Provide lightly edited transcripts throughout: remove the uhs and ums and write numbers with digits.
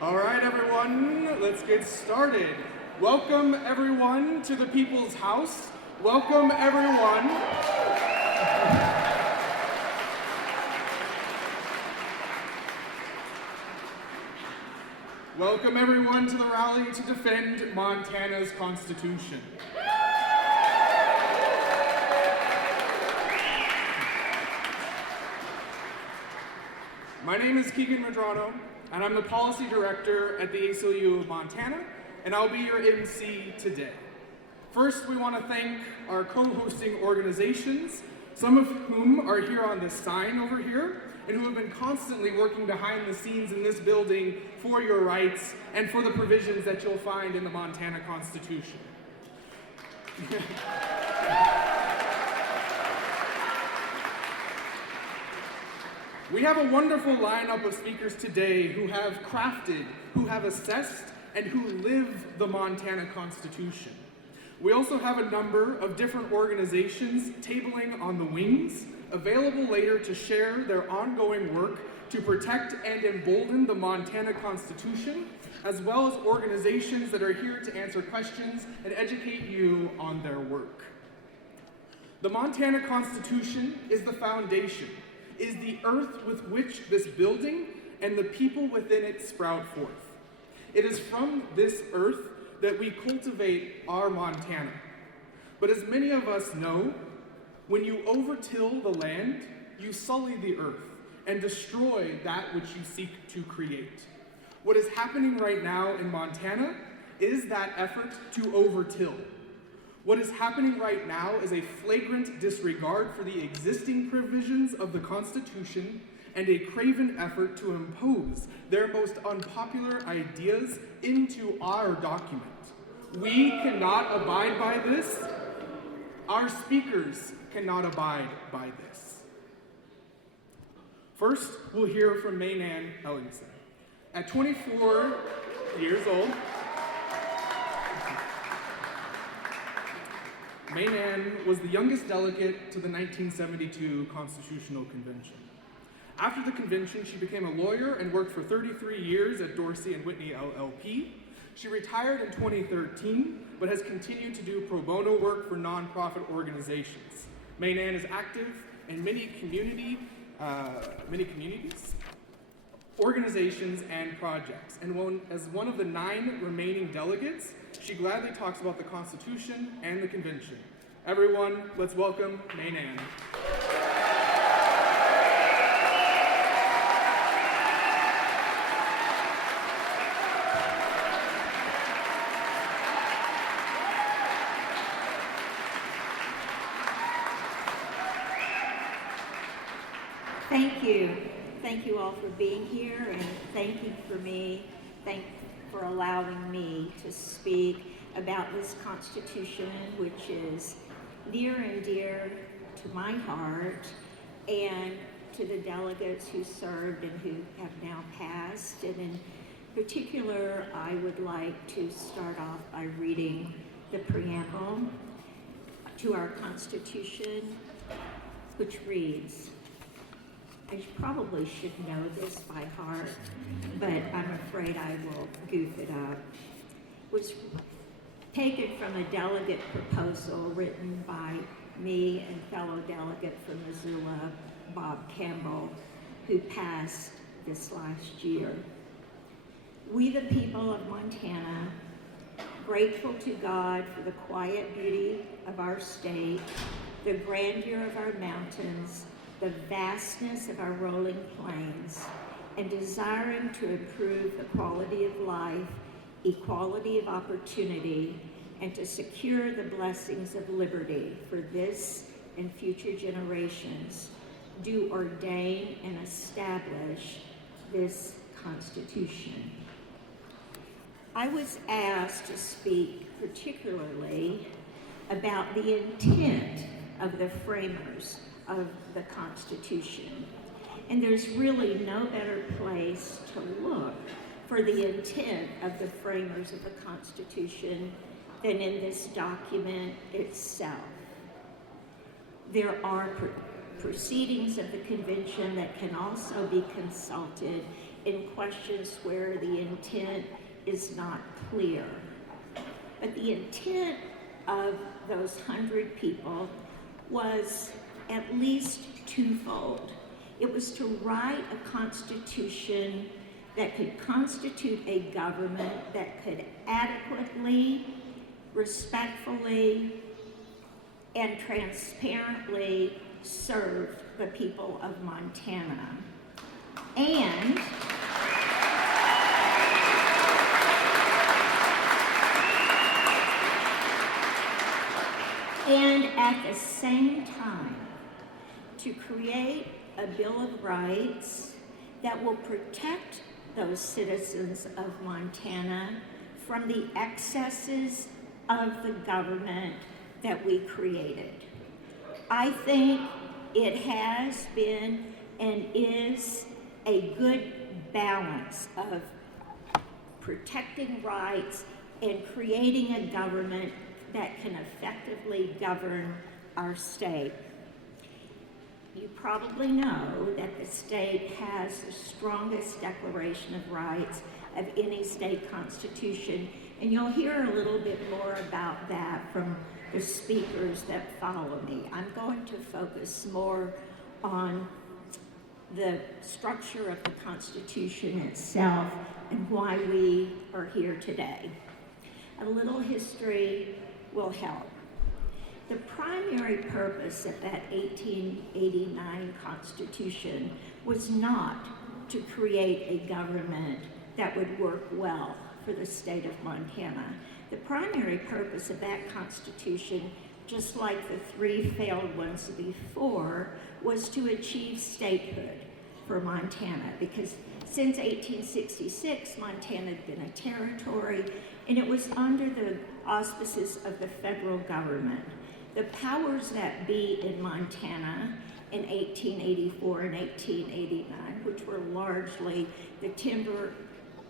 All right, everyone, let's get started. Welcome, everyone, to the People's House. Welcome, everyone. Welcome, everyone, to the rally to defend Montana's Constitution. My name is Keegan Medrano, and I'm the Policy Director at the ACLU of Montana, and I'll be your MC today. First, we want to thank our co-hosting organizations, some of whom are here on this sign over here, and who have been constantly working behind the scenes in this building for your rights and for the provisions that you'll find in the Montana Constitution. We have a wonderful lineup of speakers today who have crafted, who have assessed, and who live the Montana Constitution. We also have a number of different organizations tabling on the wings, available later to share their ongoing work to protect and embolden the Montana Constitution, as well as organizations that are here to answer questions and educate you on their work. The Montana Constitution is the foundation, is the earth with which this building and the people within it sprout forth. It is from this earth that we cultivate our Montana. But as many of us know, when you overtill the land, you sully the earth and destroy that which you seek to create. What is happening right now in Montana is that effort to overtill. What is happening right now is a flagrant disregard for the existing provisions of the Constitution and a craven effort to impose their most unpopular ideas into our document. We cannot abide by this. Our speakers cannot abide by this. First, we'll hear from Mae Nan Ellingson. At 24 years old, Mae Nan was the youngest delegate to the 1972 Constitutional Convention. After the convention, she became a lawyer and worked for 33 years at Dorsey & Whitney LLP. She retired in 2013, but has continued to do pro bono work for nonprofit organizations. Mae Nan is active in many communities, organizations, and projects. And as one of the 9 remaining delegates, she gladly talks about the Constitution and the Convention. Everyone, let's welcome Mae Nan. Thank you. Thank you all for being here, and thank you for allowing me to speak about this Constitution, which is near and dear to my heart, and to the delegates who served and who have now passed. And in particular, I would like to start off by reading the preamble to our Constitution, which reads, I probably should know this by heart, but I'm afraid I will goof it up. It was taken from a delegate proposal written by me and fellow delegate from Missoula, Bob Campbell, who passed this last year. We, the people of Montana, grateful to God for the quiet beauty of our state, the grandeur of our mountains, the vastness of our rolling plains, and desiring to improve the quality of life, equality of opportunity, and to secure the blessings of liberty for this and future generations, do ordain and establish this Constitution. I was asked to speak particularly about the intent of the framers of the Constitution. And there's really no better place to look for the intent of the framers of the Constitution than in this document itself. There are proceedings of the convention that can also be consulted in questions where the intent is not clear. But the intent of those 100 people was at least twofold. It was to write a constitution that could constitute a government that could adequately, respectfully, and transparently serve the people of Montana. And at the same time, to create a Bill of Rights that will protect those citizens of Montana from the excesses of the government that we created. I think it has been and is a good balance of protecting rights and creating a government that can effectively govern our state. You probably know that the state has the strongest Declaration of Rights of any state constitution, and you'll hear a little bit more about that from the speakers that follow me. I'm going to focus more on the structure of the Constitution itself and why we are here today. A little history will help. The primary purpose of that 1889 Constitution was not to create a government that would work well for the state of Montana. The primary purpose of that Constitution, just like the three failed ones before, was to achieve statehood for Montana, because since 1866, Montana had been a territory, and it was under the auspices of the federal government. The powers that be in Montana in 1884 and 1889, which were largely the timber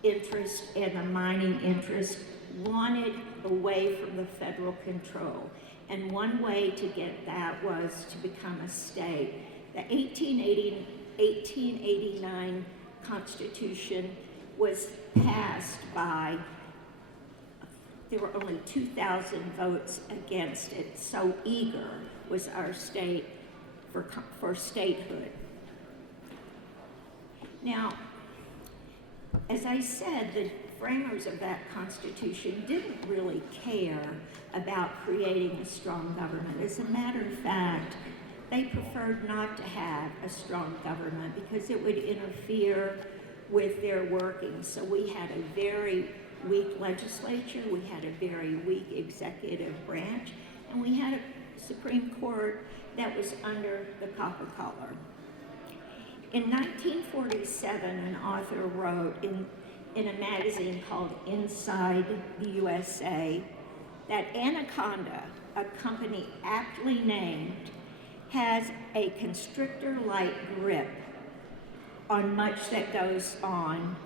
interest and the mining interest, wanted away from the federal control. And one way to get that was to become a state. The 1889 Constitution was passed by, there were only 2,000 votes against it. So eager was our state for statehood. Now, as I said, the framers of that Constitution didn't really care about creating a strong government. As a matter of fact, they preferred not to have a strong government because it would interfere with their working. So we had a very weak legislature, we had a very weak executive branch, and we had a Supreme Court that was under the copper collar. In 1947, an author wrote in a magazine called Inside the USA that Anaconda, a company aptly named, has a constrictor-like grip on much that goes on,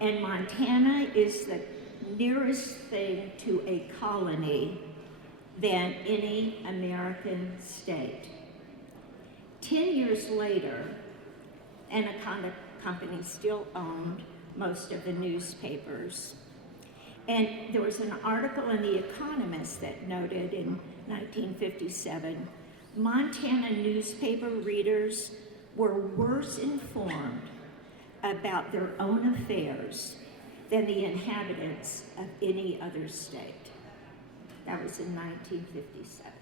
and Montana is the nearest thing to a colony than any American state. 10 years later, Anaconda Company still owned most of the newspapers. And there was an article in The Economist that noted in 1957, Montana newspaper readers were worse informed about their own affairs than the inhabitants of any other state. That was in 1957.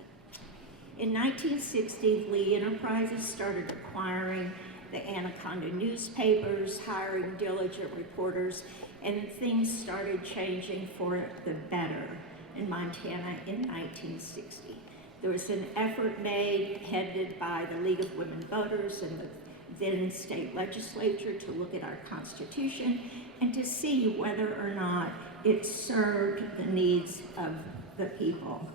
In 1960, Lee Enterprises started acquiring the Anaconda newspapers, hiring diligent reporters, and things started changing for the better in Montana in 1960. There was an effort made, headed by the League of Women Voters and the then state legislature, to look at our Constitution and to see whether or not it served the needs of the people.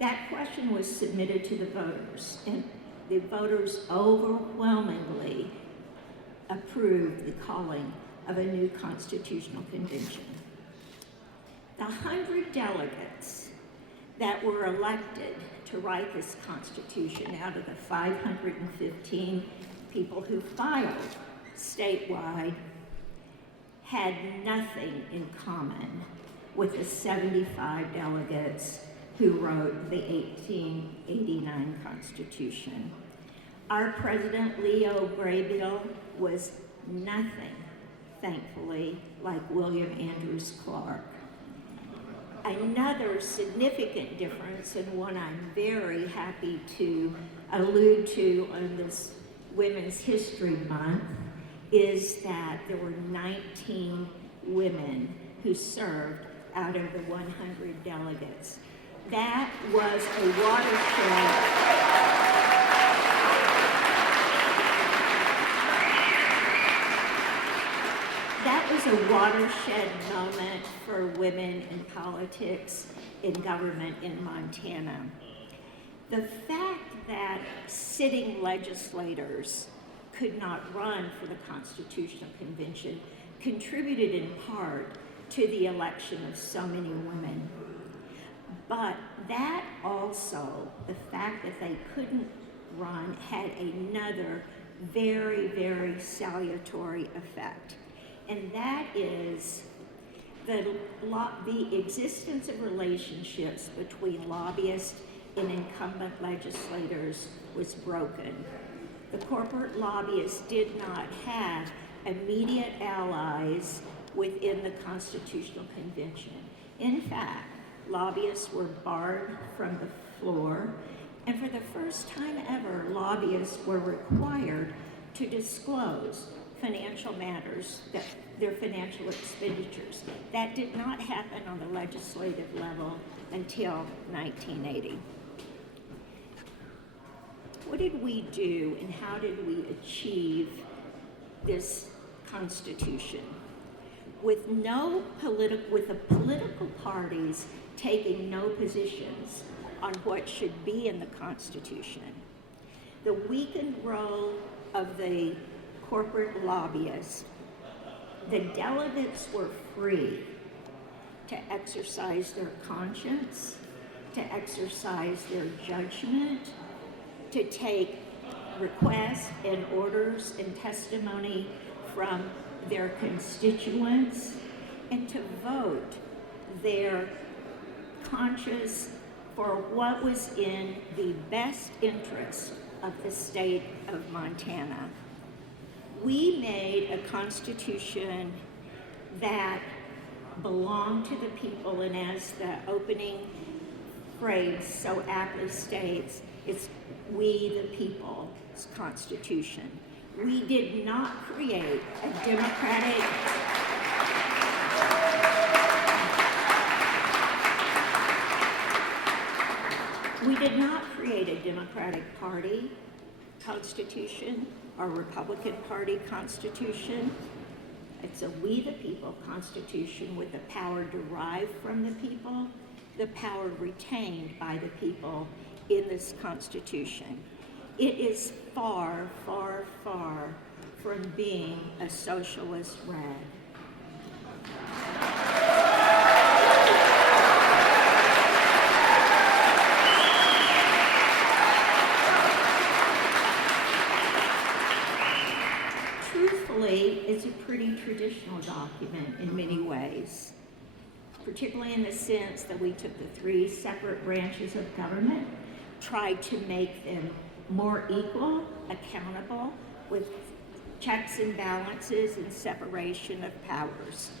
That question was submitted to the voters, and the voters overwhelmingly approved the calling of a new constitutional convention. The 100 delegates that were elected to write this Constitution out of the 515 people who filed statewide had nothing in common with the 75 delegates who wrote the 1889 Constitution. Our President Leo Graybill was nothing, thankfully, like William Andrews Clark. Another significant difference, and one I'm very happy to allude to on this Women's History Month, is that there were 19 women who served out of the 100 delegates. That was a watershed. That was a watershed moment for women in politics, in government in Montana. The fact that sitting legislators could not run for the Constitutional Convention contributed in part to the election of so many women. But that also, the fact that they couldn't run, had another very, very salutary effect. And that is the existence of relationships between lobbyists and incumbent legislators was broken. The corporate lobbyists did not have immediate allies within the Constitutional Convention. In fact, lobbyists were barred from the floor, and for the first time ever, lobbyists were required to disclose financial matters, their financial expenditures. That did not happen on the legislative level until 1980. What did we do and how did we achieve this Constitution? With the political parties taking no positions on what should be in the Constitution, the weakened role of the corporate lobbyists, the delegates were free to exercise their conscience, to exercise their judgment, to take requests and orders and testimony from their constituents, and to vote their conscience for what was in the best interest of the state of Montana. We made a constitution that belonged to the people, and as the opening phrase so aptly states, it's we the people's Constitution. We did not create a democratic Party Constitution or Republican Party Constitution. It's a we the people Constitution with the power derived from the people, the power retained by the people in this Constitution. It is far, far, far from being a socialist rag. Truthfully, it's a pretty traditional document in many ways, particularly in the sense that we took the three separate branches of government, tried to make them more equal, accountable, with checks and balances and separation of powers.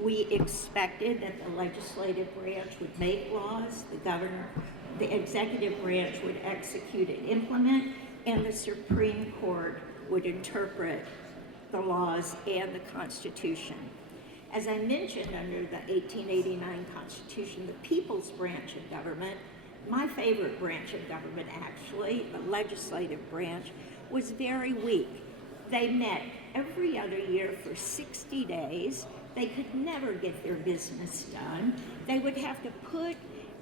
We expected that the legislative branch would make laws, the executive branch would execute and implement, and the Supreme Court would interpret the laws and the Constitution. As I mentioned, under the 1889 Constitution, the people's branch of government, my favorite branch of government actually, the legislative branch, was very weak. They met every other year for 60 days. They could never get their business done. They would have to put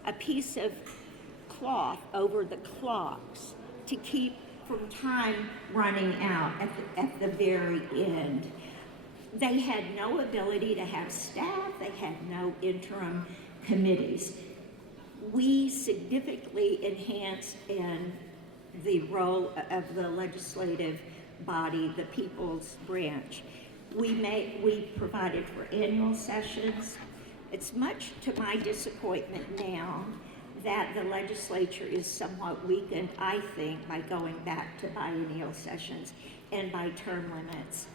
a piece of cloth over the clocks to keep from time running out at the very end. They had no ability to have staff. They had no interim committees. We significantly enhanced in the role of the legislative body, the people's branch. We provided for annual sessions. It's much to my disappointment now that the legislature is somewhat weakened, I think, by going back to biennial sessions and by term limits.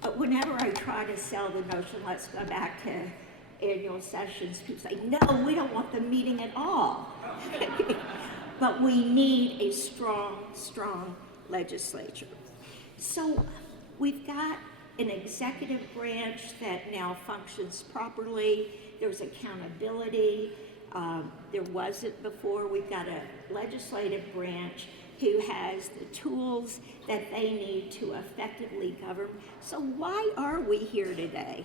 But whenever I try to sell the notion, let's go back to annual sessions, people say, no, we don't want them meeting at all. But we need a strong, strong legislature. So we've got an executive branch that now functions properly. There's accountability. There wasn't before. We've got a legislative branch who has the tools that they need to effectively govern. So why are we here today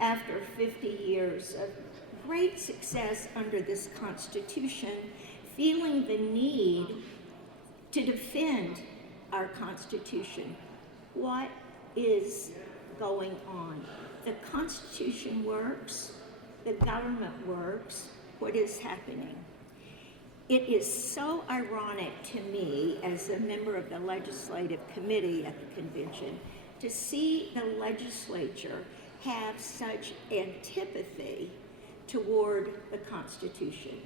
after 50 years of great success under this Constitution, feeling the need to defend our Constitution? What is going on? The Constitution works, the government works. What is happening? It is so ironic to me as a member of the legislative committee at the convention to see the legislature have such antipathy toward the Constitution.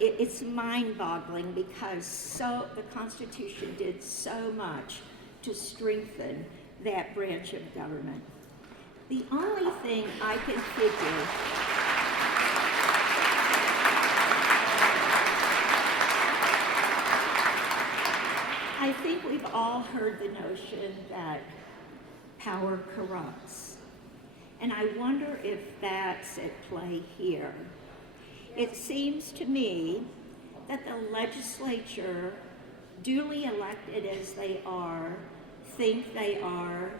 It's mind-boggling because the Constitution did so much to strengthen that branch of government. The only thing I can figure I think we've all heard the notion that power corrupts. And I wonder if that's at play here. It seems to me that the legislature, duly elected as they are, think they are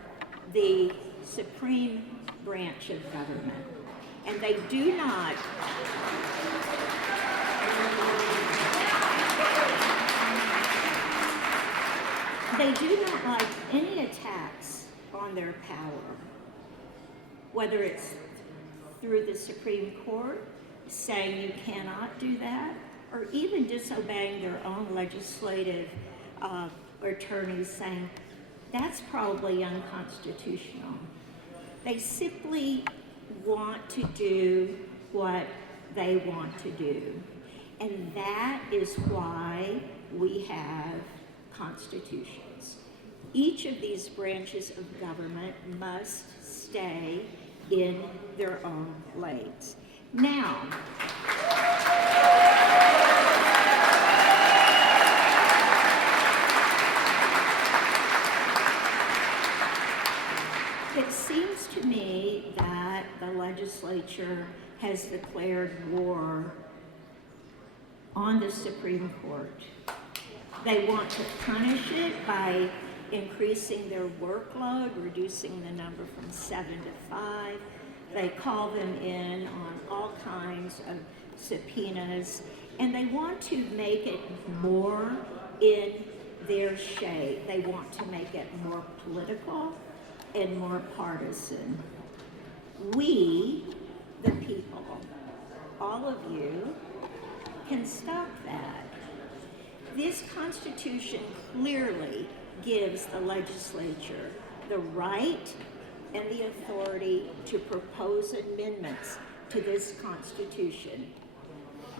the supreme branch of government. And they do not like any attacks on their power, whether it's through the Supreme Court saying you cannot do that, or even disobeying their own legislative attorneys saying that's probably unconstitutional. They simply want to do what they want to do. And that is why we have constitutions. Each of these branches of government must stay in their own lanes. Now, it seems to me that the legislature has declared war on the Supreme Court. They want to punish it by increasing their workload, reducing the number from 7 to 5. They call them in on all kinds of subpoenas, and they want to make it more in their shade. They want to make it more political and more partisan. We, the people, all of you, can stop that. This Constitution clearly gives the legislature the right and the authority to propose amendments to this Constitution.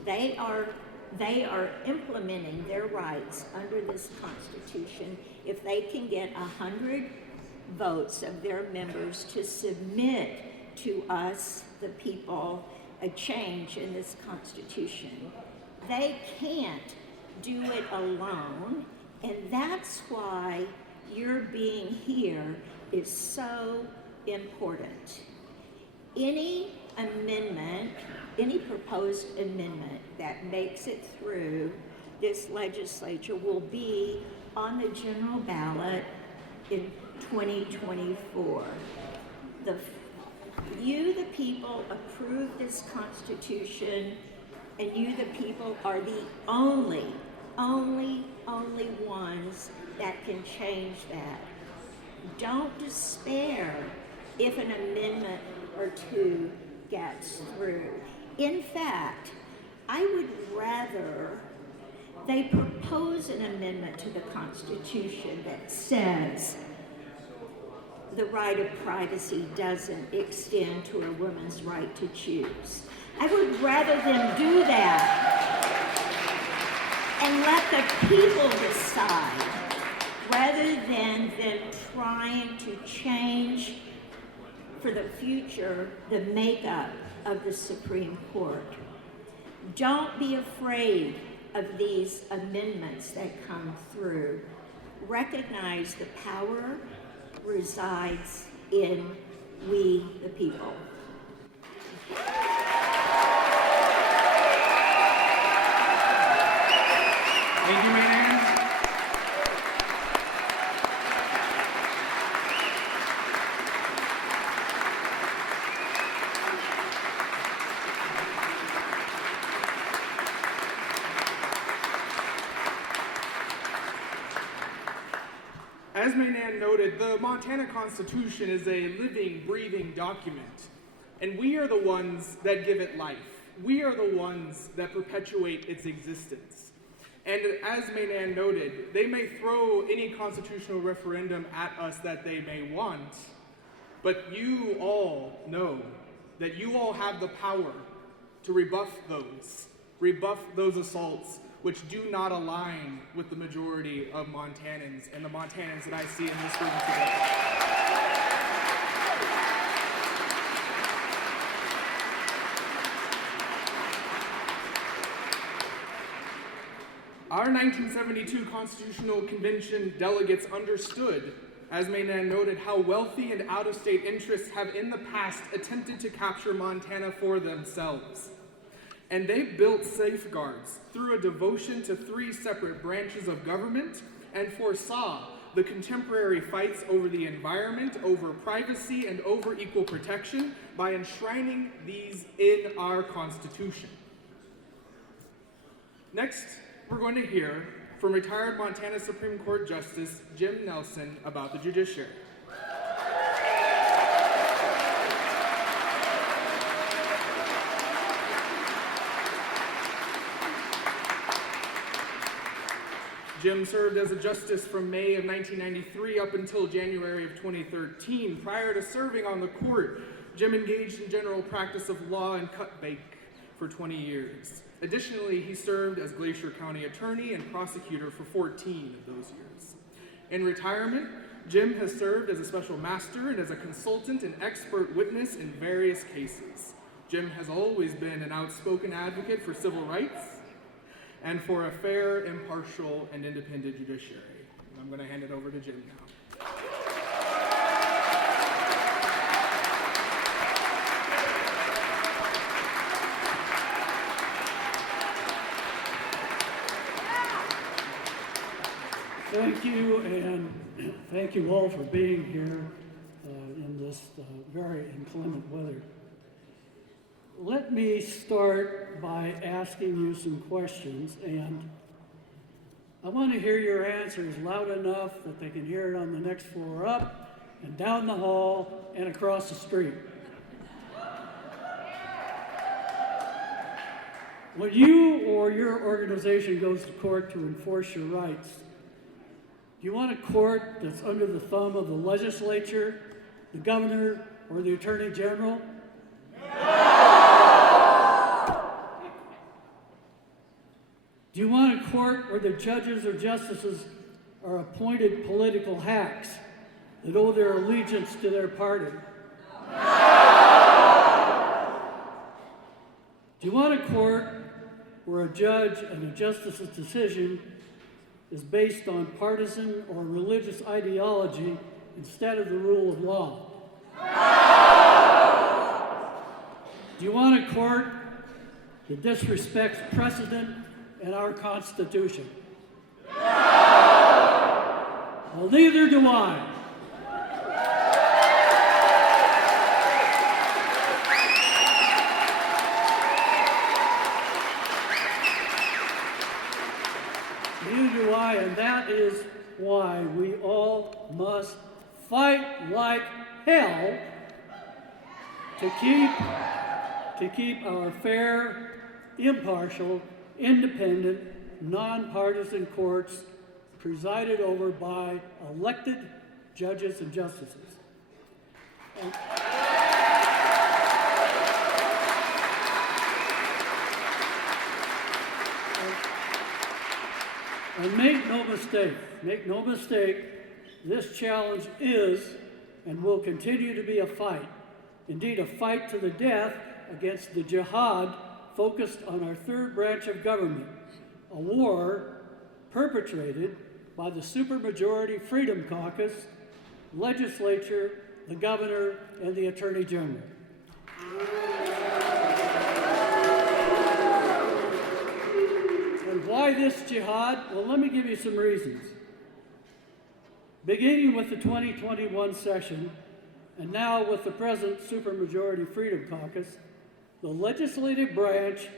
They are implementing their rights under this Constitution if they can get 100 votes of their members to submit to us, the people, a change in this Constitution. They can't do it alone, and that's why your being here is so important. Any amendment, any proposed amendment that makes it through this legislature will be on the general ballot in 2024. You, the people, approve this Constitution, and you, the people, are the only ones that can change that. Don't despair if an amendment or two gets through. In fact, I would rather they propose an amendment to the Constitution that says the right of privacy doesn't extend to a woman's right to choose. I would rather them do that and let the people decide, rather than them trying to change for the future the makeup of the Supreme Court. Don't be afraid of these amendments that come through. Recognize the power resides in we the people. Thank you, Mae Nan. As Mae Nan noted, the Montana Constitution is a living, breathing document, and we are the ones that give it life. We are the ones that perpetuate its existence. And as Mae Nan noted, they may throw any constitutional referendum at us that they may want, but you all know that you all have the power to rebuff those assaults which do not align with the majority of Montanans and the Montanans that I see in this room today. Our 1972 Constitutional Convention delegates understood, as Mae Nan noted, how wealthy and out-of-state interests have in the past attempted to capture Montana for themselves. And they built safeguards through a devotion to 3 separate branches of government and foresaw the contemporary fights over the environment, over privacy, and over equal protection by enshrining these in our Constitution. Next, we're going to hear from retired Montana Supreme Court Justice Jim Nelson about the judiciary. Jim served as a justice from May of 1993 up until January of 2013. Prior to serving on the court, Jim engaged in general practice of law and cut bake for 20 years. Additionally, he served as Glacier County attorney and prosecutor for 14 of those years. In retirement, Jim has served as a special master and as a consultant and expert witness in various cases. Jim has always been an outspoken advocate for civil rights and for a fair, impartial, and independent judiciary. I'm going to hand it over to Jim now. Thank you, and thank you all for being here in this very inclement weather. Let me start by asking you some questions, and I want to hear your answers loud enough that they can hear it on the next floor up, and down the hall, and across the street. When you or your organization goes to court to enforce your rights, do you want a court that's under the thumb of the legislature, the governor, or the attorney general? Do you want a court where the judges or justices are appointed political hacks that owe their allegiance to their party? Do you want a court where a judge and a justice's decision is based on partisan or religious ideology instead of the rule of law? Do you want a court that disrespects precedent and our Constitution? Well, neither do I. Neither do I, and that is why we all must fight like hell to keep our fair, impartial, independent, nonpartisan courts presided over by elected judges and justices. And make no mistake, this challenge is and will continue to be a fight. Indeed, a fight to the death against the jihad focused on our third branch of government, a war perpetrated by the supermajority Freedom Caucus, legislature, the governor, and the attorney general. And why this jihad? Well, let me give you some reasons. Beginning with the 2021 session, and now with the present supermajority Freedom Caucus, the legislative branch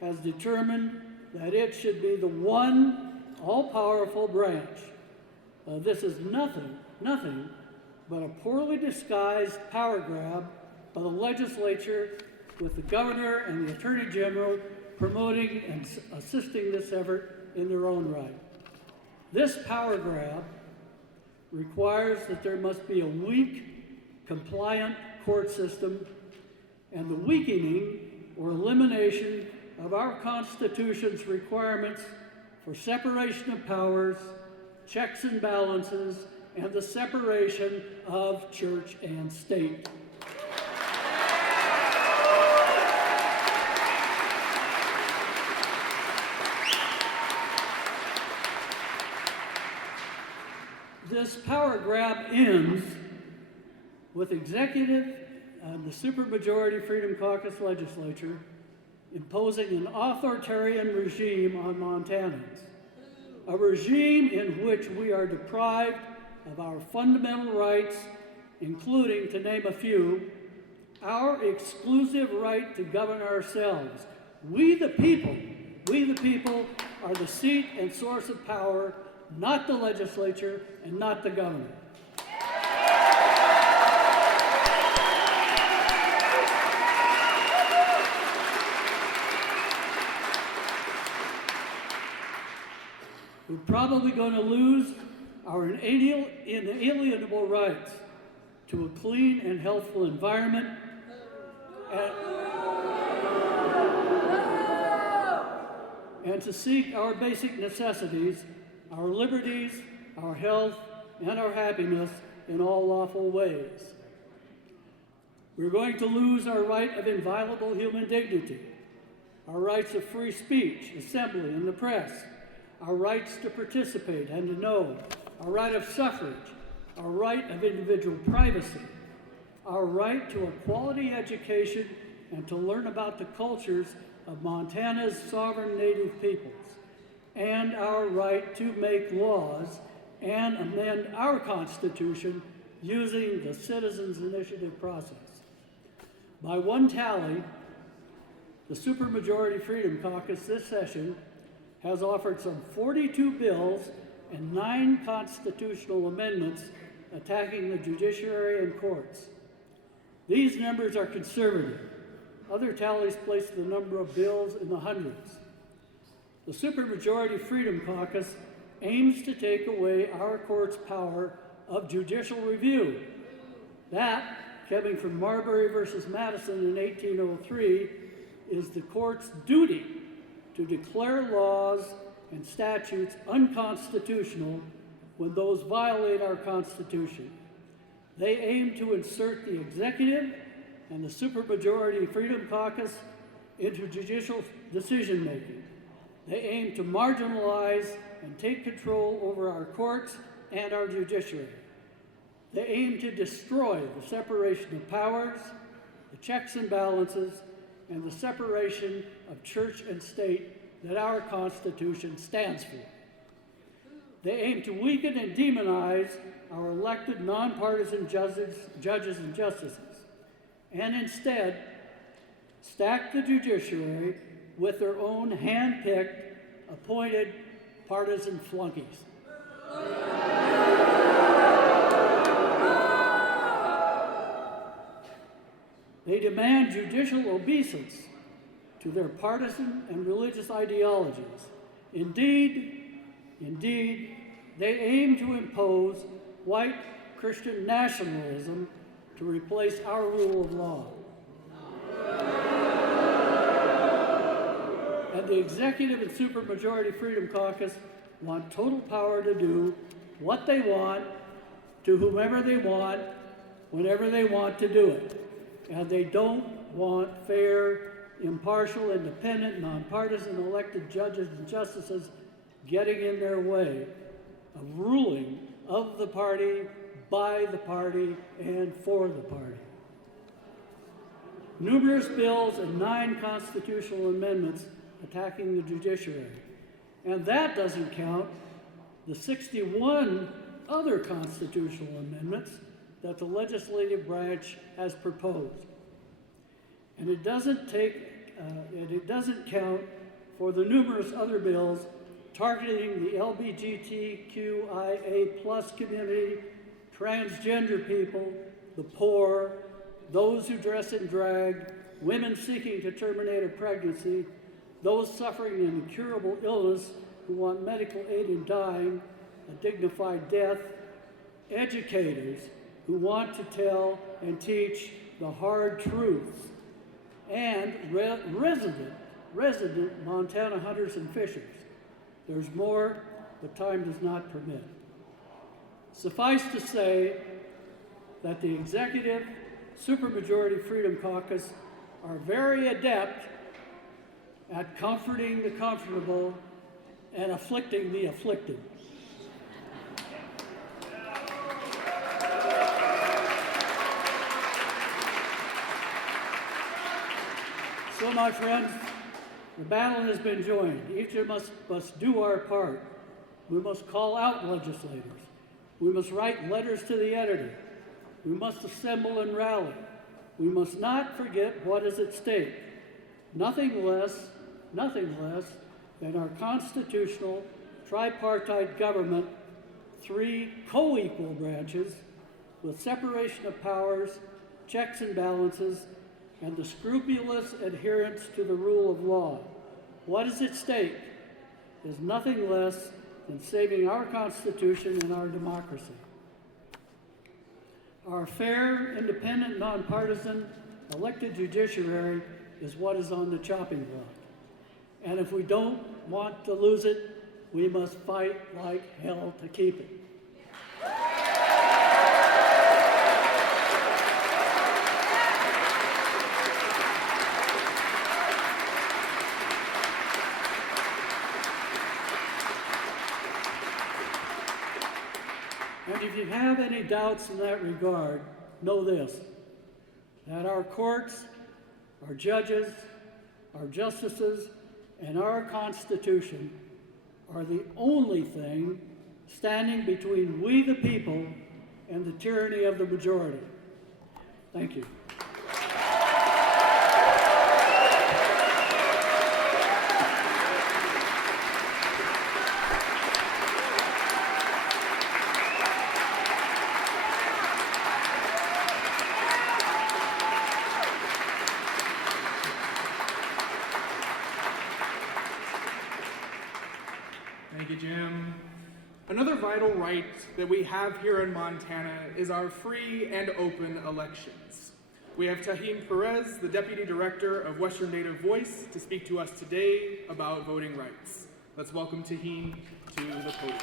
has determined that it should be the one all-powerful branch. This is nothing but a poorly disguised power grab by the legislature, with the governor and the attorney general promoting and assisting this effort in their own right. This power grab requires that there must be a weak, compliant court system, and the weakening or elimination of our Constitution's requirements for separation of powers, checks and balances, and the separation of church and state. This power grab ends with executive and the supermajority Freedom Caucus legislature imposing an authoritarian regime on Montanans, a regime in which we are deprived of our fundamental rights, including, to name a few, our exclusive right to govern ourselves. We the people are the seat and source of power, not the legislature and not the governor. We're probably going to lose our inalienable rights to a clean and healthful environment, and to seek our basic necessities, our liberties, our health, and our happiness in all lawful ways. We're going to lose our right of inviolable human dignity, our rights of free speech, assembly, and the press, our rights to participate and to know, our right of suffrage, our right of individual privacy, our right to a quality education and to learn about the cultures of Montana's sovereign native peoples, and our right to make laws and amend our Constitution using the Citizens Initiative process. By one tally, the supermajority Freedom Caucus this session has offered some 42 bills and 9 constitutional amendments attacking the judiciary and courts. These numbers are conservative. Other tallies place the number of bills in the hundreds. The supermajority Freedom Caucus aims to take away our court's power of judicial review. That, coming from Marbury versus Madison in 1803, is the court's duty to declare laws and statutes unconstitutional when those violate our Constitution. They aim to insert the executive and the supermajority Freedom Caucus into judicial decision-making. They aim to marginalize and take control over our courts and our judiciary. They aim to destroy the separation of powers, the checks and balances, and the separation of church and state that our Constitution stands for. They aim to weaken and demonize our elected nonpartisan judges and justices, and instead stack the judiciary with their own hand-picked, appointed partisan flunkies. They demand judicial obeisance to their partisan and religious ideologies. Indeed, they aim to impose white Christian nationalism to replace our rule of law. And the Executive and Supermajority Freedom Caucus want total power to do what they want, to whomever they want, whenever they want to do it. And they don't want fair, impartial, independent, nonpartisan elected judges and justices getting in their way of ruling of the party, by the party, and for the party. Numerous bills and 9 constitutional amendments attacking the judiciary. And that doesn't count the 61 other constitutional amendments that the legislative branch has proposed. And it doesn't count for the numerous other bills targeting the LGBTQIA+ community, transgender people, the poor, those who dress in drag, women seeking to terminate a pregnancy, those suffering an incurable illness who want medical aid in dying, a dignified death, educators who want to tell and teach the hard truths, and resident Montana hunters and fishers. There's more, but time does not permit. Suffice to say that the Executive Supermajority Freedom Caucus are very adept at comforting the comfortable and afflicting the afflicted. So, my friends, the battle has been joined. Each of us must do our part. We must call out legislators. We must write letters to the editor. We must assemble and rally. We must not forget what is at stake. Nothing less than our constitutional tripartite government, 3 co-equal branches with separation of powers, checks and balances, and the scrupulous adherence to the rule of law. What is at stake is nothing less than saving our Constitution and our democracy. Our fair, independent, nonpartisan, elected judiciary is what is on the chopping block. And if we don't want to lose it, we must fight like hell to keep it. And if you have any doubts in that regard, know this, that our courts, our judges, our justices, and our Constitution are the only thing standing between we the people and the tyranny of the majority. Thank you. Thank you, Jim. Another vital right that we have here in Montana is our free and open elections. We have Perez, the Deputy Director of Western Native Voice, to speak to us today about voting rights. Let's welcome Taheen to the podium.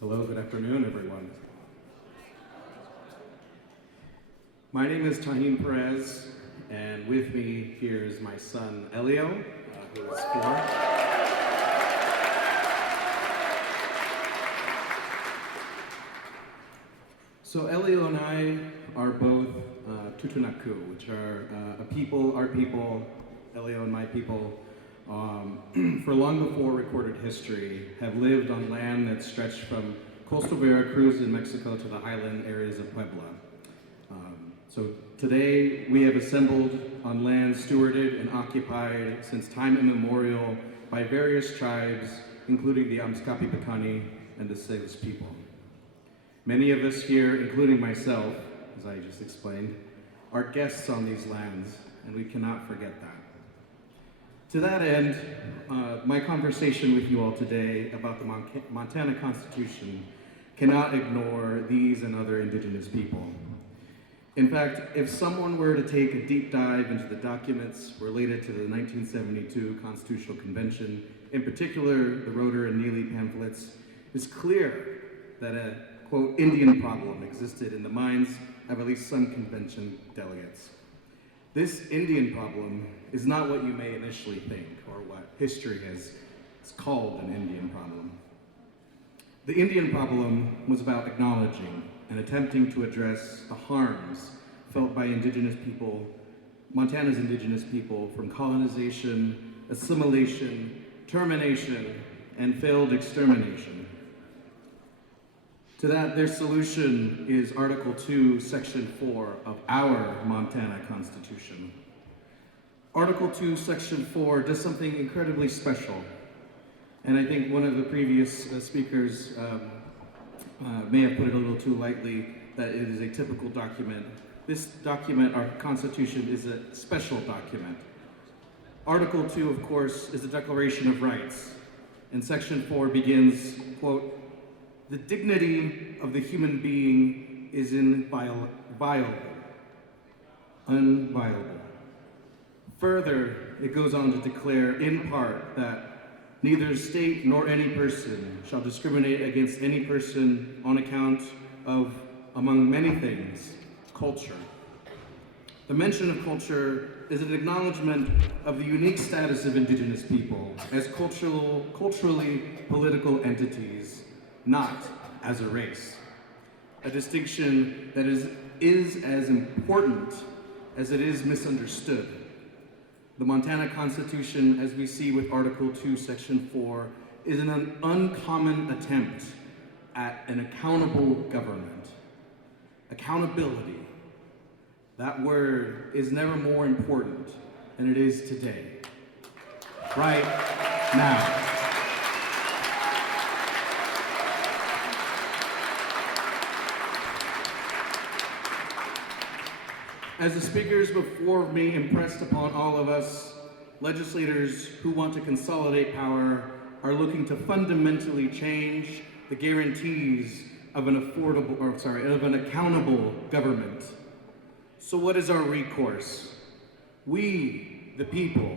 Hello, good afternoon, everyone. My name is Taheen Perez, and with me here is my son, Elio, who is 4. So Elio and I are both Tutunaku, which are our people, Elio and my people, for long before recorded history, have lived on land that stretched from coastal Veracruz in Mexico to the highland areas of Puebla. So today we have assembled on land stewarded and occupied since time immemorial by various tribes, including the Amskapi Pekani and the Salish people. Many of us here, including myself, as I just explained, are guests on these lands, and we cannot forget that. To that end, my conversation with you all today about the Montana Constitution cannot ignore these and other Indigenous people. In fact, if someone were to take a deep dive into the documents related to the 1972 Constitutional Convention, in particular the Roeder and Neely pamphlets, it's clear that a, quote, Indian problem existed in the minds of at least some convention delegates. This Indian problem is not what you may initially think, or what history has called an Indian problem. The Indian problem was about acknowledging and attempting to address the harms felt by Indigenous people, Montana's Indigenous people, from colonization, assimilation, termination, and failed extermination. To that, their solution is Article 2, Section 4 of our Montana Constitution. Article 2, Section 4 does something incredibly special. And I think one of the previous speakers may have put it a little too lightly, that it is a typical document. This document, our Constitution, is a special document. Article 2, of course, is the Declaration of Rights. And Section 4 begins, quote, "The dignity of the human being is inviolable, unviolable." Further, it goes on to declare, in part, that neither state nor any person shall discriminate against any person on account of, among many things, culture. The mention of culture is an acknowledgement of the unique status of Indigenous people as culturally political entities, not as a race. A distinction that is as important as it is misunderstood. The Montana Constitution, as we see with Article 2, Section 4, is an uncommon attempt at an accountable government. Accountability. That word is never more important than it is today. Right now. As the speakers before me impressed upon all of us, legislators who want to consolidate power are looking to fundamentally change the guarantees of an accountable government. So what is our recourse? We, the people,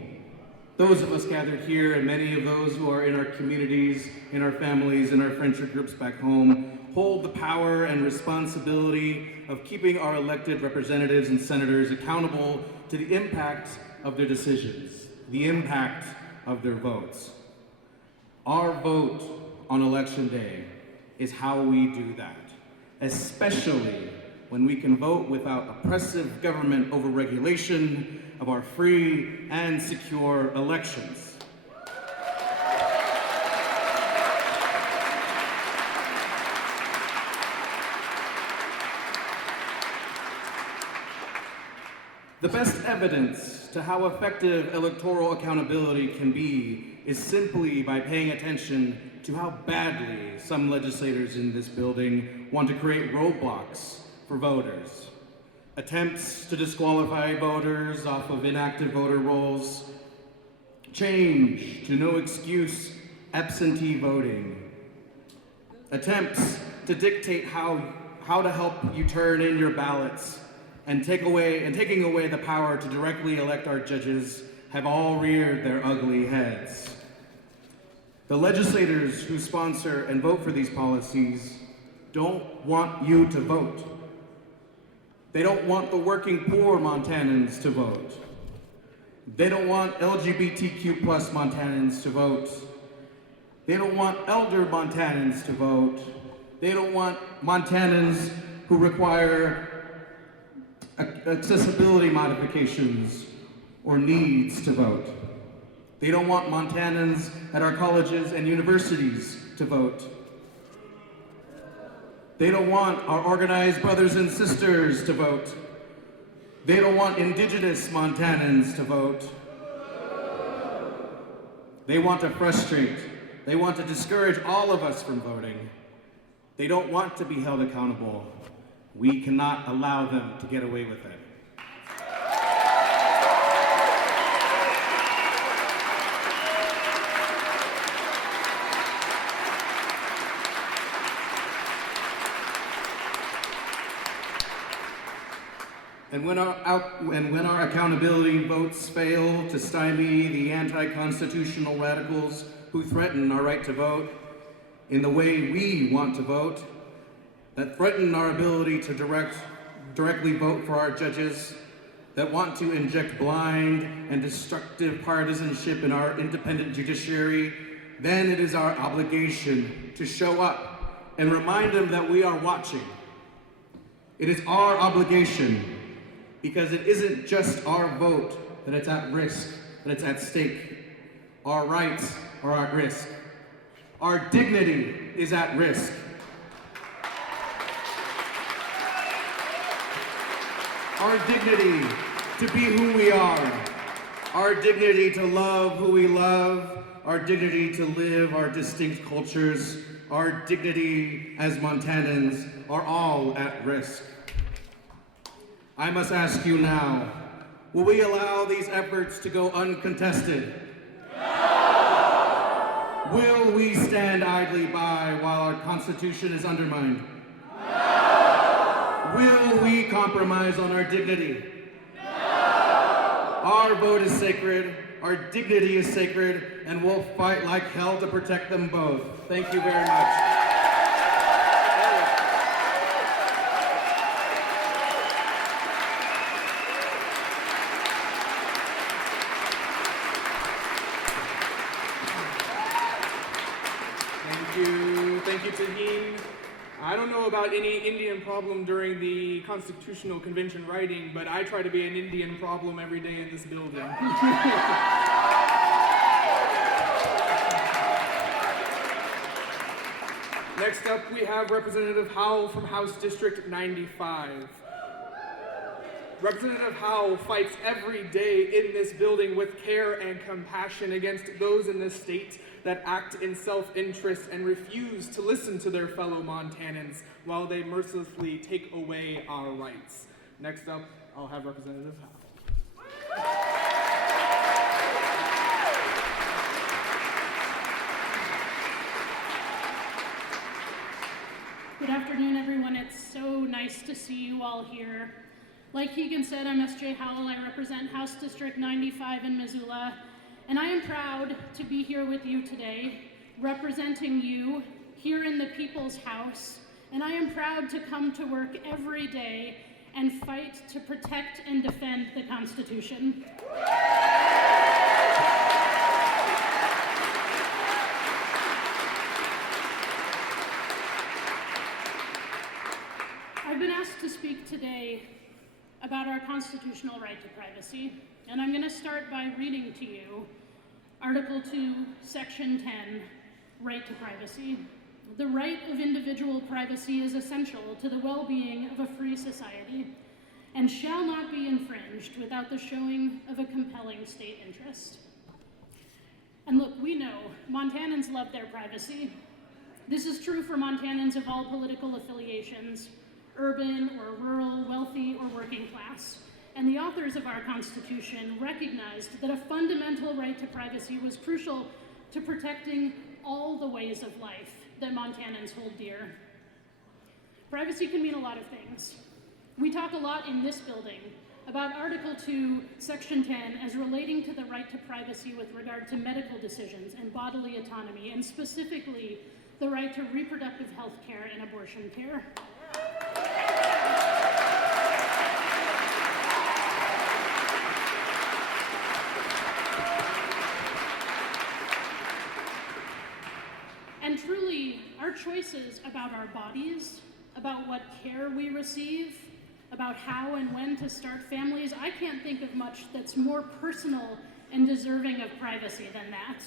those of us gathered here and many of those who are in our communities, in our families, in our friendship groups back home, hold the power and responsibility of keeping our elected representatives and senators accountable to the impact of their decisions, the impact of their votes. Our vote on Election Day is how we do that, especially when we can vote without oppressive government overregulation of our free and secure elections. The best evidence to how effective electoral accountability can be is simply by paying attention to how badly some legislators in this building want to create roadblocks for voters. Attempts to disqualify voters off of inactive voter rolls, change to no excuse absentee voting, attempts to dictate how to help you turn in your ballots, and taking away the power to directly elect our judges have all reared their ugly heads. The legislators who sponsor and vote for these policies don't want you to vote. They don't want the working poor Montanans to vote. They don't want LGBTQ+ Montanans to vote. They don't want elder Montanans to vote. They don't want Montanans who require accessibility modifications or needs to vote. They don't want Montanans at our colleges and universities to vote. They don't want our organized brothers and sisters to vote. They don't want Indigenous Montanans to vote. They want to frustrate. They want to discourage all of us from voting. They don't want to be held accountable. We cannot allow them to get away with it. And when our accountability votes fail to stymie the anti-constitutional radicals who threaten our right to vote in the way we want to vote, that threaten our ability to directly vote for our judges, that want to inject blind and destructive partisanship in our independent judiciary, then it is our obligation to show up and remind them that we are watching. It is our obligation, because it isn't just our vote that it's at risk, that it's at stake. Our rights are at risk. Our dignity is at risk. Our dignity to be who we are. Our dignity to love who we love. Our dignity to live our distinct cultures. Our dignity as Montanans are all at risk. I must ask you now, will we allow these efforts to go uncontested? No! Will we stand idly by while our Constitution is undermined? No! Will we compromise on our dignity? No! Our vote is sacred, our dignity is sacred, and we'll fight like hell to protect them both. Thank you very much. Thank you, Taheen. I don't know about any Indian problem during the Constitutional Convention writing, but I try to be an Indian problem every day in this building. Next up, we have Representative Howell from House District 95. Representative Howell fights every day in this building with care and compassion against those in this state that act in self-interest and refuse to listen to their fellow Montanans while they mercilessly take away our rights. Next up, I'll have Representative Howell. Good afternoon, everyone. It's so nice to see you all here. Like Keegan said, I'm S.J. Howell. I represent House District 95 in Missoula, and I am proud to be here with you today, representing you here in the People's House, and I am proud to come to work every day and fight to protect and defend the Constitution. I've been asked to speak today about our constitutional right to privacy, and I'm going to start by reading to you Article 2, Section 10, Right to Privacy. The right of individual privacy is essential to the well-being of a free society and shall not be infringed without the showing of a compelling state interest. And look, we know Montanans love their privacy. This is true for Montanans of all political affiliations, urban or rural, wealthy or working class. And the authors of our Constitution recognized that a fundamental right to privacy was crucial to protecting all the ways of life that Montanans hold dear. Privacy can mean a lot of things. We talk a lot in this building about Article 2, Section 10 as relating to the right to privacy with regard to medical decisions and bodily autonomy, and specifically the right to reproductive health care and abortion care. And truly, our choices about our bodies, about what care we receive, about how and when to start families, I can't think of much that's more personal and deserving of privacy than that.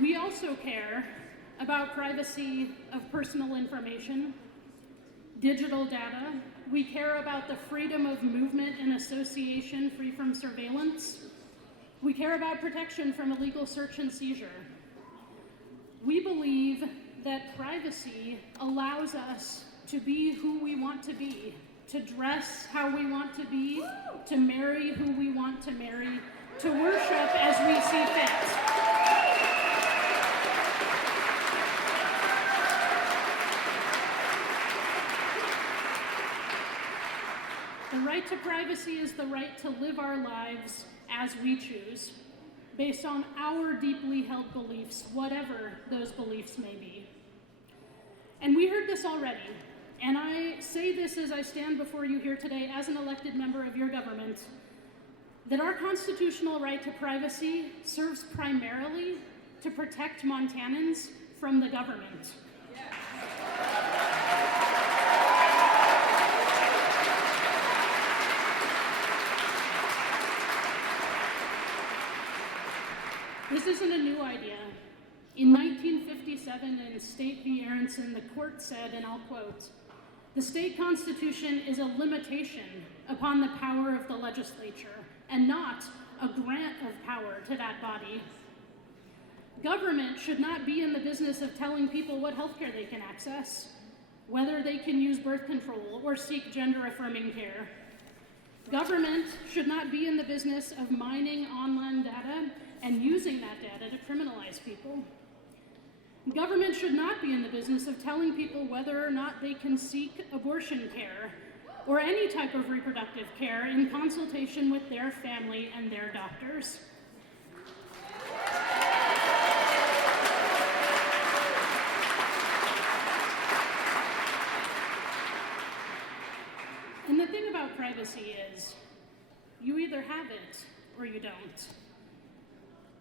We also care about privacy of personal information, digital data. We care about the freedom of movement and association free from surveillance. We care about protection from illegal search and seizure. We believe that privacy allows us to be who we want to be, to dress how we want to be, to marry who we want to marry, to worship as we see fit. right to privacy is the right to live our lives as we choose, based on our deeply held beliefs, whatever those beliefs may be. And we heard this already, and I say this as I stand before you here today as an elected member of your government, that our constitutional right to privacy serves primarily to protect Montanans from the government. This isn't a new idea. In 1957, in State v. Aronson, the court said, and I'll quote, "The state constitution is a limitation upon the power of the legislature, and not a grant of power to that body. Government should not be in the business of telling people what healthcare they can access, whether they can use birth control or seek gender-affirming care. Government should not be in the business of mining online data and using that data to criminalize people. Government should not be in the business of telling people whether or not they can seek abortion care or any type of reproductive care in consultation with their family and their doctors." And the thing about privacy is, you either have it or you don't.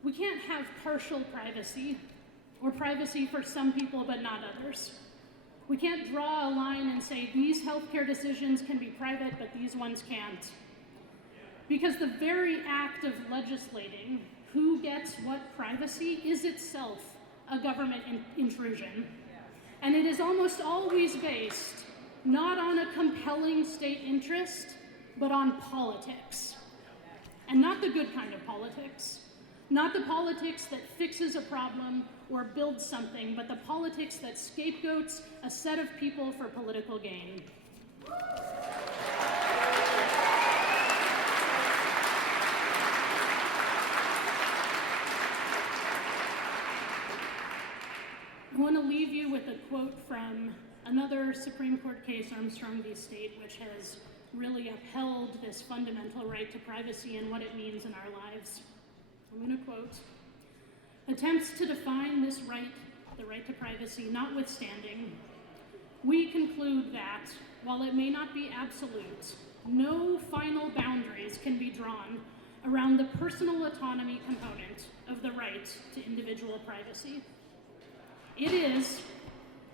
We can't have partial privacy, or privacy for some people but not others. We can't draw a line and say these healthcare decisions can be private but these ones can't. Because the very act of legislating who gets what privacy is itself a government intrusion. And it is almost always based not on a compelling state interest, but on politics. And not the good kind of politics. Not the politics that fixes a problem or builds something, but the politics that scapegoats a set of people for political gain. I want to leave you with a quote from another Supreme Court case, Armstrong v. State, which has really upheld this fundamental right to privacy and what it means in our lives. I'm going to quote, "Attempts to define this right, the right to privacy, notwithstanding, we conclude that, while it may not be absolute, no final boundaries can be drawn around the personal autonomy component of the right to individual privacy. It is,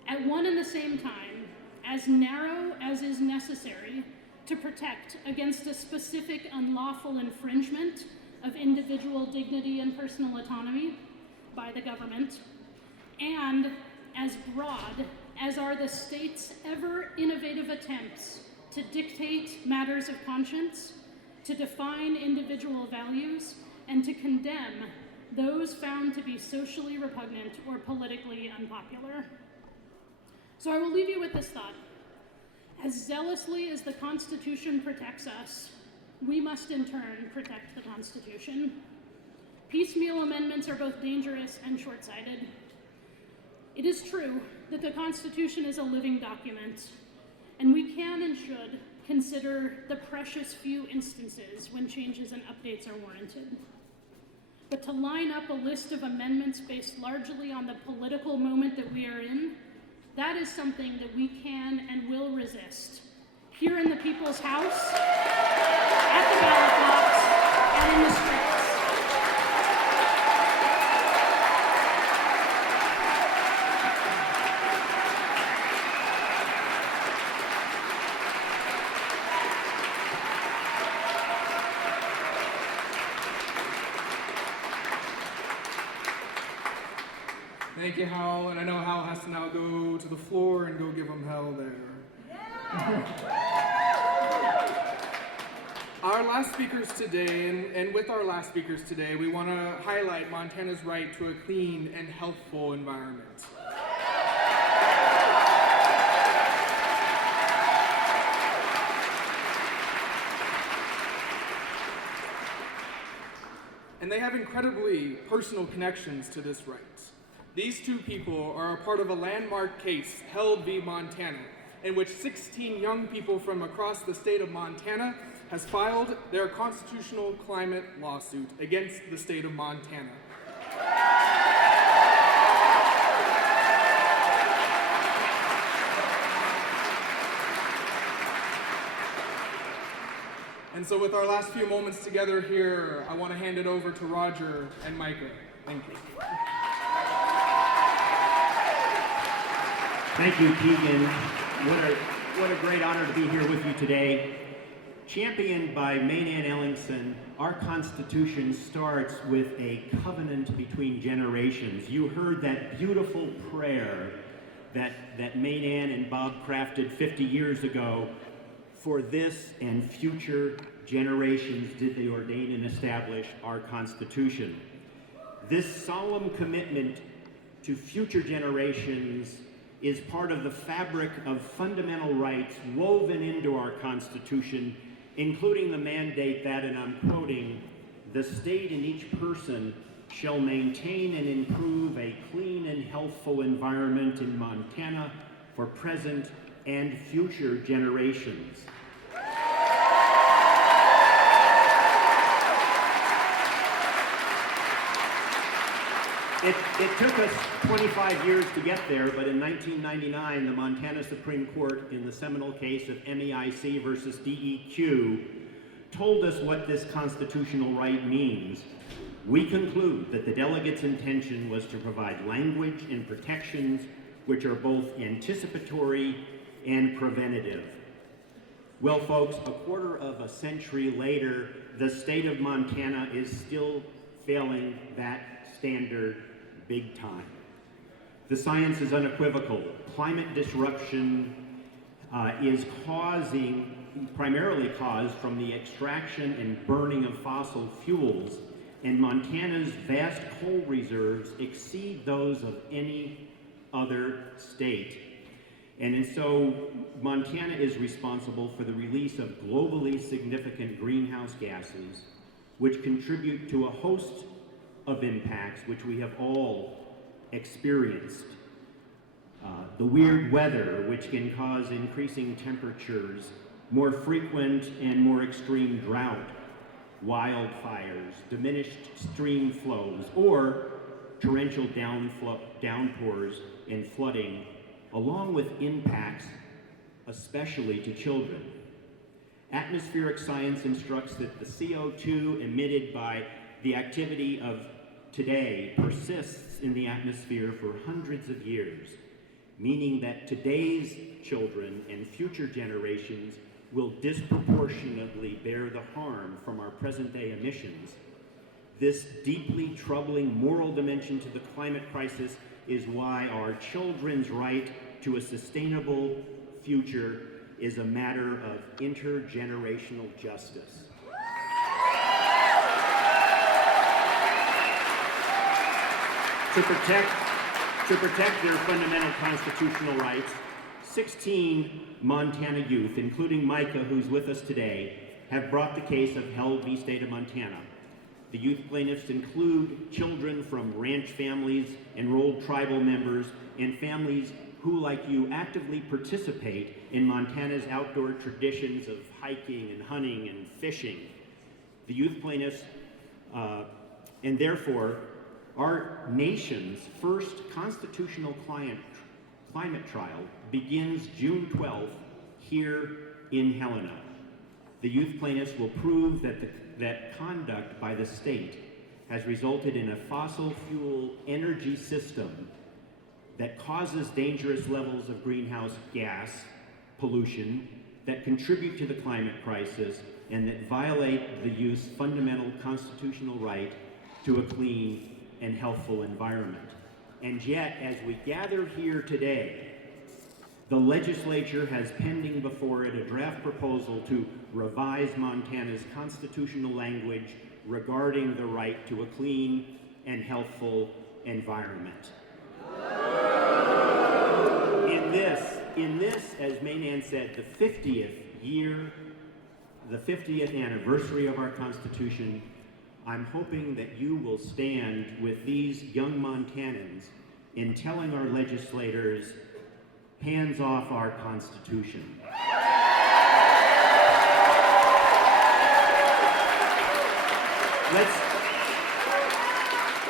at one and the same time, as narrow as is necessary to protect against a specific unlawful infringement of individual dignity and personal autonomy by the government, and as broad as are the state's ever innovative attempts to dictate matters of conscience, to define individual values, and to condemn those found to be socially repugnant or politically unpopular." So I will leave you with this thought. As zealously as the Constitution protects us, we must in turn protect the Constitution. Piecemeal amendments are both dangerous and short-sighted. It is true that the Constitution is a living document, and we can and should consider the precious few instances when changes and updates are warranted. But to line up a list of amendments based largely on the political moment that we are in, that is something that we can and will resist. Here in the People's House, at the ballot box, and in the streets. Thank you, Howell, and I know Howell has to now go to the floor and go give them hell there. Our last speakers today, and with our last speakers today, we want to highlight Montana's right to a clean and healthful environment. And they have incredibly personal connections to this right. These two people are a part of a landmark case, Held v. Montana, in which 16 young people from across the state of Montana has filed their constitutional climate lawsuit against the state of Montana. And so with our last few moments together here, I want to hand it over to Roger and Mica. Thank you. Thank you, Keegan. What a great honor to be here with you today. Championed by Mae Nan Ellingson, our Constitution starts with a covenant between generations. You heard that beautiful prayer that Mae Nan and Bob crafted 50 years ago. For this and future generations did they ordain and establish our Constitution. This solemn commitment to future generations is part of the fabric of fundamental rights woven into our Constitution, including the mandate that, and I'm quoting, "The state and each person shall maintain and improve a clean and healthful environment in Montana for present and future generations." It took us 25 years to get there, but in 1999, the Montana Supreme Court, in the seminal case of MEIC versus DEQ, told us what this constitutional right means. We conclude that the delegates' intention was to provide language and protections which are both anticipatory and preventative. Well, folks, a quarter of a century later, the state of Montana is still failing that standard big time. The science is unequivocal. Climate disruption is primarily caused from the extraction and burning of fossil fuels, and Montana's vast coal reserves exceed those of any other state. And so Montana is responsible for the release of globally significant greenhouse gases, which contribute to a host of impacts which we have all experienced. The weird weather, which can cause increasing temperatures, more frequent and more extreme drought, wildfires, diminished stream flows, or torrential downpours and flooding, along with impacts especially to children. Atmospheric science instructs that the CO2 emitted by the activity of today persists in the atmosphere for hundreds of years, meaning that today's children and future generations will disproportionately bear the harm from our present-day emissions. This deeply troubling moral dimension to the climate crisis is why our children's right to a sustainable future is a matter of intergenerational justice. To protect their fundamental constitutional rights, 16 Montana youth, including Mica, who's with us today, have brought the case of Howell v. State of Montana. The youth plaintiffs include children from ranch families, enrolled tribal members, and families who, like you, actively participate in Montana's outdoor traditions of hiking and hunting and fishing. The youth plaintiffs, and therefore, our nation's first constitutional climate trial begins June 12th here in Helena. The youth plaintiffs will prove that conduct by the state has resulted in a fossil fuel energy system that causes dangerous levels of greenhouse gas pollution that contribute to the climate crisis and that violate the youth's fundamental constitutional right to a clean and healthful environment. And yet, as we gather here today, the legislature has pending before it a draft proposal to revise Montana's constitutional language regarding the right to a clean and healthful environment. In this, as Mae Nan said, the 50th anniversary of our Constitution, I'm hoping that you will stand with these young Montanans in telling our legislators, Hands off our Constitution.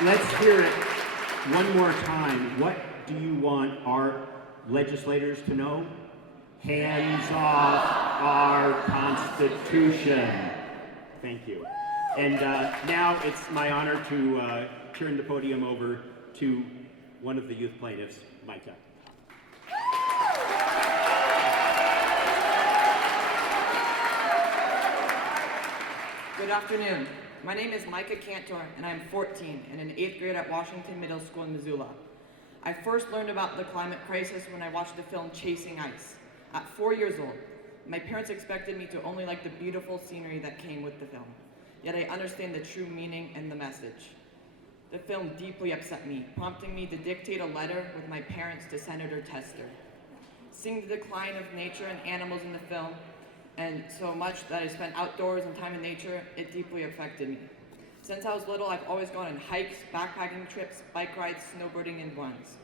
Let's hear it one more time. What do you want our legislators to know? Hands off our Constitution. Thank you. And now it's my honor to turn the podium over to one of the youth plaintiffs, Mica. Good afternoon. My name is Mica K, and I'm 14 and in 8th grade at Washington Middle School in Missoula. I first learned about the climate crisis when I watched the film Chasing Ice. At 4 years old, my parents expected me to only like the beautiful scenery that came with the film. Yet I understand the true meaning and the message. The film deeply upset me, prompting me to dictate a letter with my parents to Senator Tester. Seeing the decline of nature and animals in the film, and so much that I spent outdoors and time in nature, it deeply affected me. Since I was little, I've always gone on hikes, backpacking trips, bike rides, snowboarding, and runs.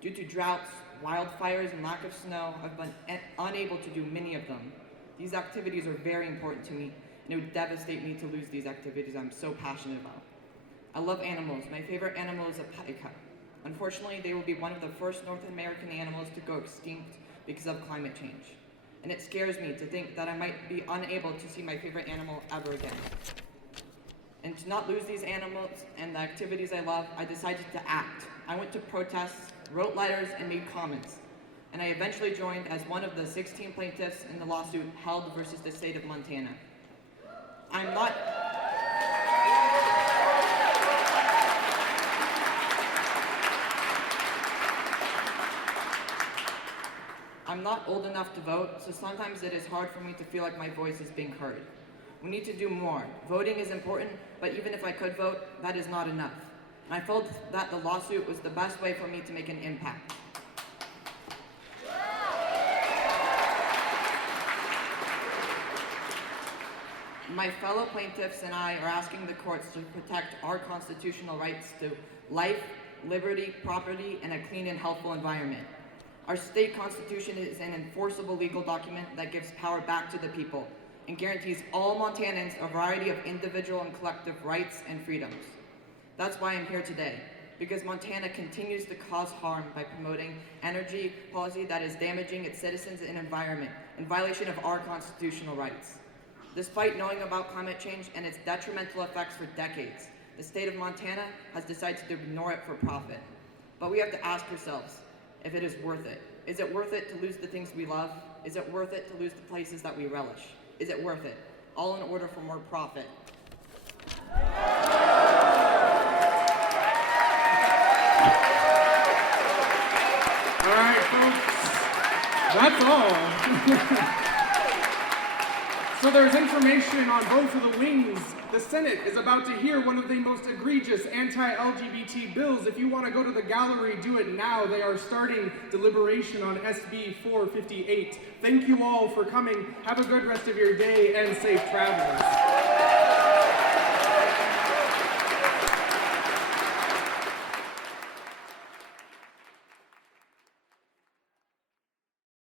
Due to droughts, wildfires, and lack of snow, I've been unable to do many of them. These activities are very important to me, and it would devastate me to lose these activities I'm so passionate about. I love animals. My favorite animal is a pika. Unfortunately, they will be one of the first North American animals to go extinct because of climate change. And it scares me to think that I might be unable to see my favorite animal ever again. And to not lose these animals and the activities I love, I decided to act. I went to protests, wrote letters, and made comments. And I eventually joined as one of the 16 plaintiffs in the lawsuit held versus the state of Montana. I'm not old enough to vote, so sometimes it is hard for me to feel like my voice is being heard. We need to do more. Voting is important, but even if I could vote, that is not enough. And I felt that the lawsuit was the best way for me to make an impact. My fellow plaintiffs and I are asking the courts to protect our constitutional rights to life, liberty, property, and a clean and healthful environment. Our state constitution is an enforceable legal document that gives power back to the people and guarantees all Montanans a variety of individual and collective rights and freedoms. That's why I'm here today, because Montana continues to cause harm by promoting energy policy that is damaging its citizens and environment in violation of our constitutional rights. Despite knowing about climate change and its detrimental effects for decades, the state of Montana has decided to ignore it for profit. But we have to ask ourselves if it is worth it. Is it worth it to lose the things we love? Is it worth it to lose the places that we relish? Is it worth it? All in order for more profit. All right, folks, that's all. So there's information on both of the wings. The Senate is about to hear one of the most egregious anti-LGBT bills. If you want to go to the gallery, do it now. They are starting deliberation on SB 458. Thank you all for coming. Have a good rest of your day and safe travels.